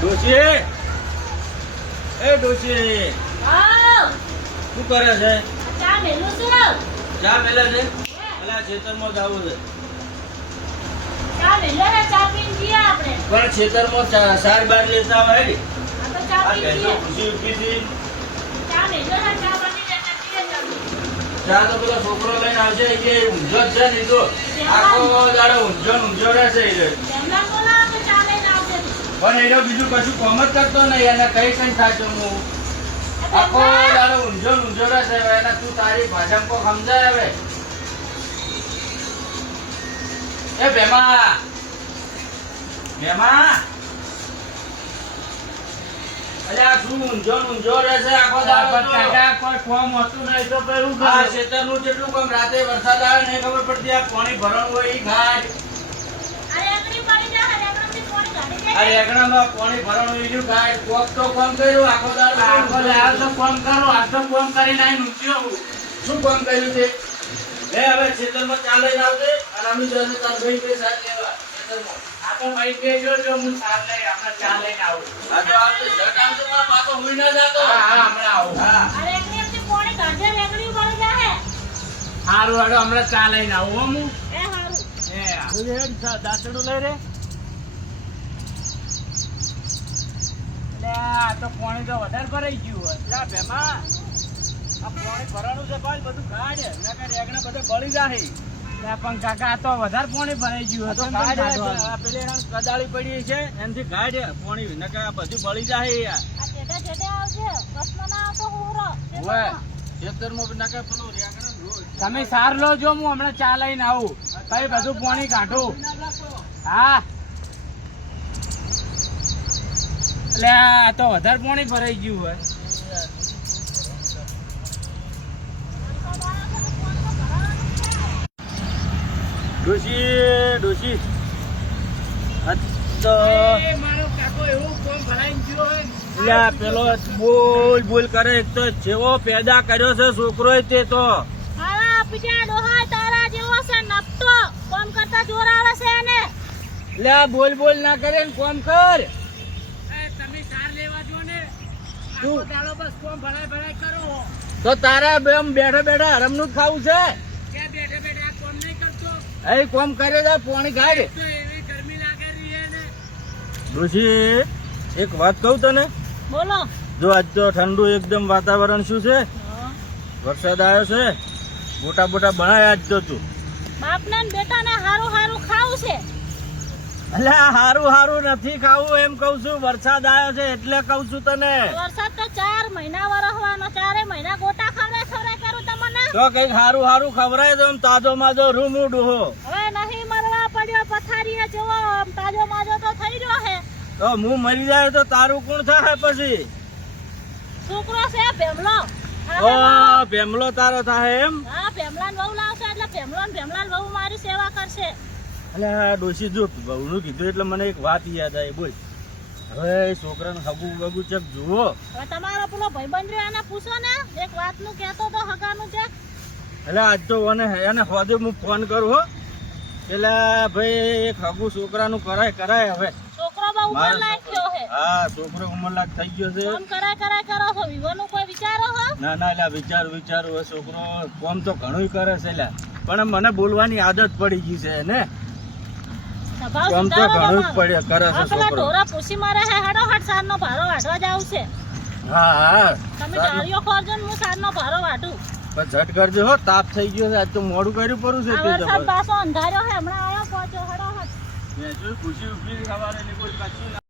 ડોશી એ ડોશી શું કરે છે? ચા મેલું છું. ચા મેલે છે? અલા ખેતરમાં જાવું છે. ચા મેલે ને ચા પીને જઈએ આપણે. પણ ખેતરમાં સાર બાર લેતા હોય ને. આ તો ચા આ પીને કહેતો જઈએ. ખુશી ઉઠી હતી. ચા મેલે ને ચા બની જાય એટલે જઈએ ચાલો. ચા તો પેલો છોકરો લઈને આવશે એ ઊંઝો જ છે ને તો આખો દાડો ઊંઝો રહેશે એ રહ્યો. એમના બોલાવો તો ચા લઈને આવશે. પણ એનો બીજું કશું કોમ જ કરતો નહીં એને કઈ થાતો હું આખો દાડો ઊંઝો રહેશે હવે એને તું તારી ભાષામાં કોઈ સમજાય હવે એ ભેમા અલ્યા શું ઊંઝો રહેશે આખો દાડો કોઈ કોમ હોતું નહીં તો પેલું આ ખેતરનું જેટલું કામ રાતે વરસાદ આવે નહીં ખબર પડતી આ પાણી ભરવાનું હોય ઈ ઘાટ અરે એકડી પડી જાય એકડી કોણી કાઢી આ જાય. રેગણામાં પાણી ભરવાનું ઈ ઘાટ કોક તો કામ કર્યું આખો દાડો કોમ કરો આ તો કોમ કરીને આઈને ઊંઘ્યો હું. શું કામ કર્યું છે લે હવે ખેતરમાં ચા લઈને આવજે અને અમે જઈને તાર ભાઈ બે સાથ લેવા ખેતરમાં આ તો ભાઈ બેજો જો હું સાર લઈ આપણે ચા લઈને આવું. આ તો આવજે જટ આવજો પણ પાછો હુઈ ના જાતો હા હમણાં આવું. હા અરે એકડી કોણી કાઢે એકડી પડી જાય. હારું હારું હમણાં ચા લઈને આવું હો હું. એ હારું. દાંતડું લઈ રે. આ તો પાણી તો વધારે ભરાઈ ગયું હોય. લા ભેમા આ પાણી ભરાણું છે ભાઈ બધું કાઢ નકર રેગણા બધે બળી જાય. લા પણ કાકા આ તો વધારે પાણી ભરાઈ ગયું હતું. કાઢ આ પેલી એના કદાળી પડી છે એનથી કાઢ પાણી નકર આ બધું બળી જાય યાર આ જેઠે જેઠે આવજે. કસમાં ના આવતો હોરો. ઓય ખેતરમાં નકર પેલું રેગણા રોજ તમે સાર લો જો હું હમણાં ચા લઈને આવું ભાઈ બધું પાણી કાઢું. હા એટલે આ તો વધારે પાણી ભરાઈ ગયું હોય. ડોશી આ તો એ મારો કાકો એવું કોમ ભરાઈ ગયો હોય. લ્યા પેલો બોલ કરે એક તો જેવો પેદા કર્યો છે છોકરો તે તો હારા પીજા ડોહા તારા જેવો છે નપતો. કોમ કરતા જોર આવે છે એને. લ્યા બોલ ના કરે ને કોમ કર એ તમે સાર લેવા જો ને આખો શું? દાડો બસ કોમ ભરાઈ કરો. તો તારા એમ બેઠા હરમનું જ ખાવું છે કે બેઠે બેઠે આ કોમ નહીં કરતો એ કોમ કરે છે પાણી કાઢ તો એવી ગરમી લાગે રહી હે ને. ડોશી એક વાત કહું તને બોલો. જો આજ તો ઠંડુ એકદમ વાતાવરણ શું છે વરસાદ આવ્યો છે મોટા બનાયા આજ તો તું બાપને ને બેટાને હારું હારું ખાવું છે. અલ્યા હારું નથી ખાવું એમ કઉ છું વરસાદ આવ્યો છે એટલે કઉ છું તને વરસાદ તો 4 મહિના વરસવાનો. 4 મહિના ગોટા ખવડાય કરું તમને. તો કઈક હારું ખવરાય તો આમ તાજો માજો રૂમું ડોહો હવે નહીં મરવા પડ્યો પથારીએ જોવો આમ તાજો માજો તો થઈ રહ્યો હે. તો હું મરી જાય તો તારું કોણ થાય પછી છોકરો છે ભેમલો. ઓ ભેમલો તારો થાય એમ હા ભેમલાન વહુ લાવશે એટલે ભેમલાન વહુ મારી સેવા કરશે. અલ્યા ડોશી જો બહુનું કીધું એટલે મને એક વાત યાદ આવી બોલ હવે છોકરાને હગું ચેક જુઓ હવે તમારો પેલો ભાઈબંધ રહ્યો એને પૂછો ને. એક વાતનું કહેતો તો હગાનું છે. એટલે આજ તો એને હોદે હું ફોન કરું હો એટલે ભાઈ એક હગું છોકરાનું કરાય હવે છોકરો બહુ ઉંમર લાયક થયો હે. હા છોકરો ઉંમરલાયક થઈ ગયો છે ફોન કરાય કરો છો. વિવાહનું કોઈ વિચારો હો? ના એટલે વિચારું હવે છોકરો કોમ તો ઘણું કરે છે લ્યા પણ મને બોલવાની આદત પડી ગઈ છે ને સ્વભાવ કોમ તો સુધારો ઘણું જ તમારો. કરે છે આ પેલા છોકરો ઢોરા પૂછી મારે હે હડોહડ સારનો ભારો વાટવા જાવ છે. હા તમે ડાળીઓ ખોરજો ને હું સારનો ભારો વાટું. પણ ઝટ કરજો હો તાપ થઈ ગયો છે આજ તો મોડું કર્યું પડું છે આ તે વરસાદ પાછો અંધાર્યો હે હમણાં આવ્યો પહોંચો હડોહડ. મેં જોયું ખુશી ઉભી સવારે કોઈ કચ્યું